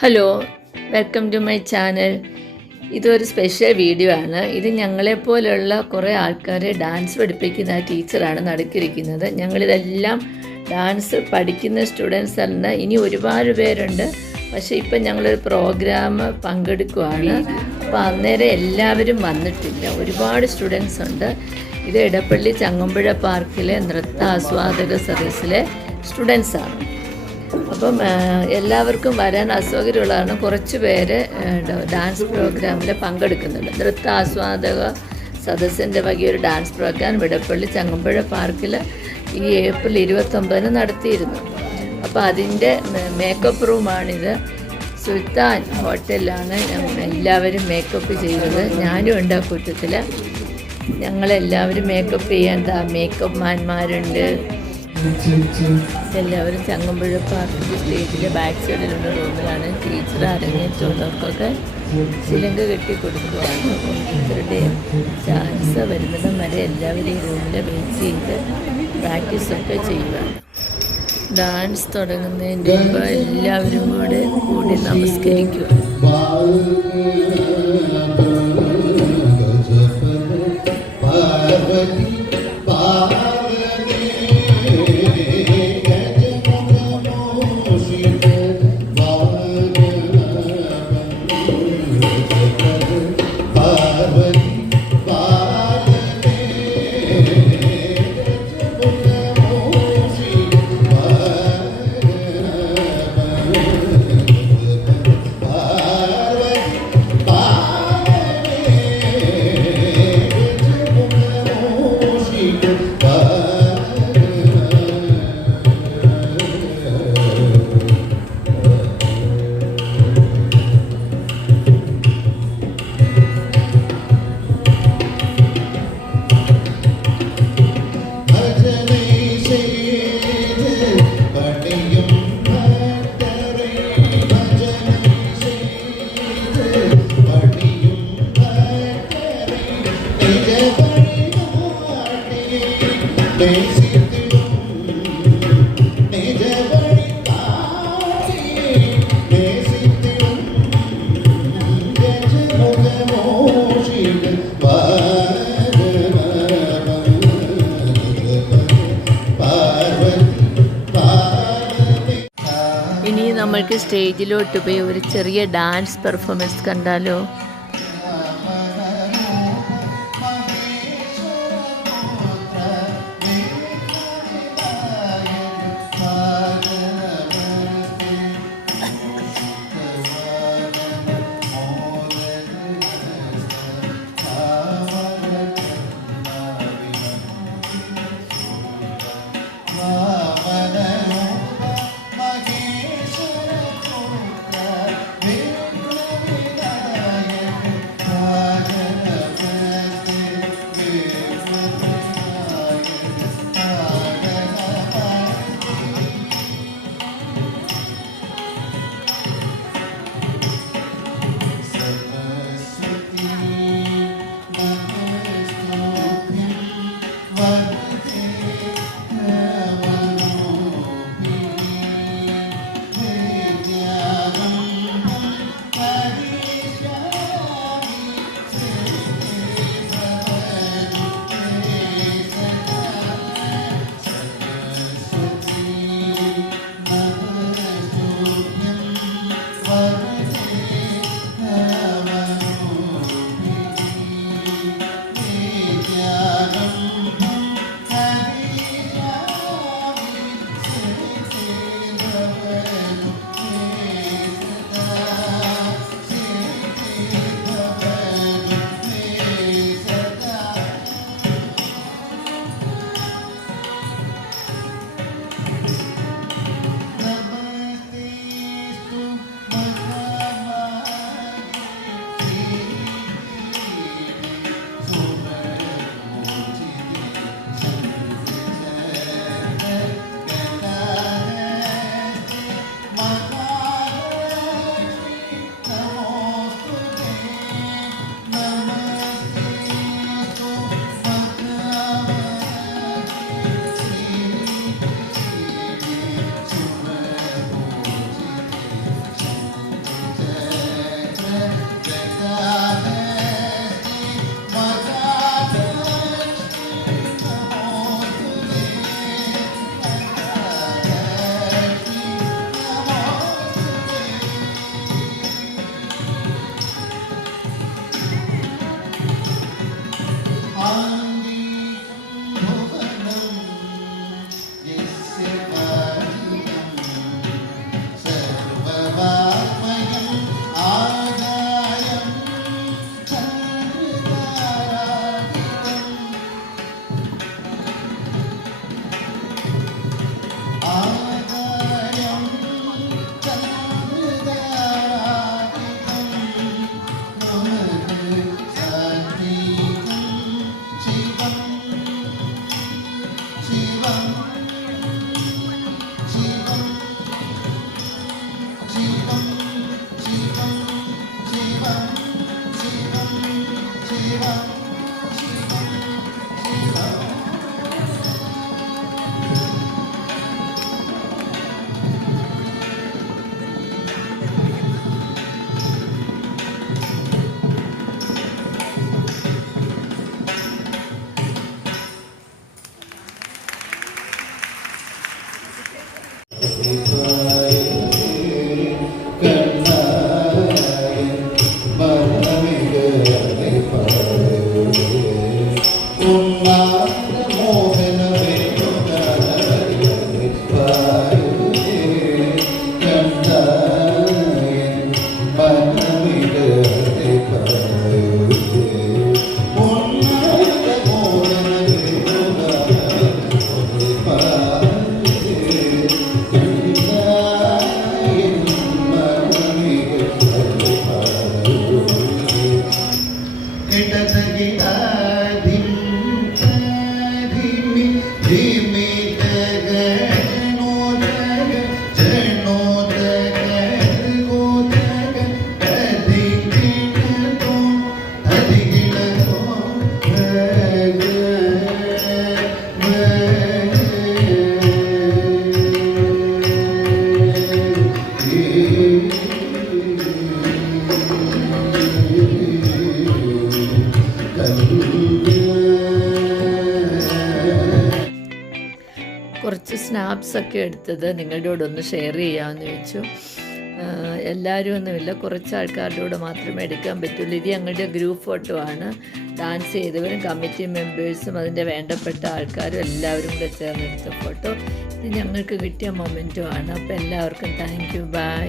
Hello, welcome to my channel. ഇതൊരു special video ആണ്. ഇത് ഞങ്ങളെപ്പോലുള്ള കുറേ ആൾക്കാരെ ഡാൻസ് പഠിപ്പിക്കുന്ന ടീച്ചറാണ് നടുക്കിരിക്കുന്നത്. ഞങ്ങളിതെല്ലാം ഡാൻസ് പഠിക്കുന്ന സ്റ്റുഡൻസ് അല്ല, ഇനി ഒരുപാട് പേരുണ്ട്. പക്ഷേ ഇപ്പം ഞങ്ങളൊരു പ്രോഗ്രാം പങ്കെടുക്കുകയാണ്. അപ്പോൾ അന്നേരം എല്ലാവരും വന്നിട്ടില്ല, ഒരുപാട് സ്റ്റുഡൻസ് ഉണ്ട്. ഇത് ഇടപ്പള്ളി ചങ്ങമ്പുഴ പാർക്കിലെ നൃത്താസ്വാദക സദസ്സിലെ സ്റ്റുഡൻസാണ്. അപ്പം എല്ലാവർക്കും വരാൻ അസൗകര്യമുള്ളതാണ്. കുറച്ച് പേര് ഡാൻസ് പ്രോഗ്രാമിൽ പങ്കെടുക്കുന്നുണ്ട്. നൃത്താസ്വാദക സദസ്സിൻ്റെ വകയൊരു ഡാൻസ് പ്രോഗ്രാം ഇടപ്പള്ളി ചങ്ങമ്പുഴ പാർക്കിൽ ഈ ഏപ്രിൽ 29 നടത്തിയിരുന്നു. അപ്പോൾ അതിൻ്റെ മേക്കപ്പ് റൂമാണിത്. സുൽത്താൻ ഹോട്ടലിലാണ് എല്ലാവരും മേക്കപ്പ് ചെയ്തത്. ഞാനും ഉണ്ട് ആ കൂട്ടത്തിൽ. ഞങ്ങളെല്ലാവരും മേക്കപ്പ് ചെയ്യാൻ മേക്കപ്പ് മാന്മാരുണ്ട്. എല്ലാവരും ചങ്ങമ്പുഴ പാർക്കിൻ്റെ സ്റ്റേജിലെ ബാക്ക് സൈഡിലുള്ള റൂമിലാണ്. ടീച്ചർ അരങ്ങേറ്റുള്ളവർക്കൊക്കെ ചിലങ്ക കെട്ടി കൊടുക്കുകയാണ്. ഓരോരുത്തരുടെ ചാൻസ് വരുന്നിടം വരെ എല്ലാവരും ഈ റൂമിൽ വെയിറ്റ് ചെയ്ത് പ്രാക്ടീസൊക്കെ ചെയ്യുകയാണ്. ഡാൻസ് തുടങ്ങുന്നതിൻ്റെ മുമ്പ് എല്ലാവരും കൂടി നമസ്കരിക്കുക. ഇനി നമ്മൾക്ക് സ്റ്റേജിലോട്ട് പോയി ഒരു ചെറിയ ഡാൻസ് പെർഫോമൻസ് കണ്ടാലോ? കുറച്ച് സ്നാപ്സൊക്കെ എടുത്തത് നിങ്ങളുടെ കൂടെ ഒന്ന് ഷെയർ ചെയ്യാമെന്ന് വെച്ചു. എല്ലാവരും ഒന്നുമില്ല, കുറച്ച് ആൾക്കാരുടെ കൂടെ മാത്രമേ എടുക്കാൻ പറ്റുള്ളൂ. ഇത് ഞങ്ങളുടെ ഗ്രൂപ്പ് ഫോട്ടോ ആണ്. ഡാൻസ് ചെയ്തവരും കമ്മിറ്റി മെമ്പേഴ്സും അതിൻ്റെ വേണ്ടപ്പെട്ട ആൾക്കാരും എല്ലാവരും കൂടെ ചേർന്നെടുത്ത ഫോട്ടോ. ഇത് ഞങ്ങൾക്ക് കിട്ടിയ മൊമെൻറ്റും ആണ്. അപ്പോൾ എല്ലാവർക്കും താങ്ക് യു, ബൈ.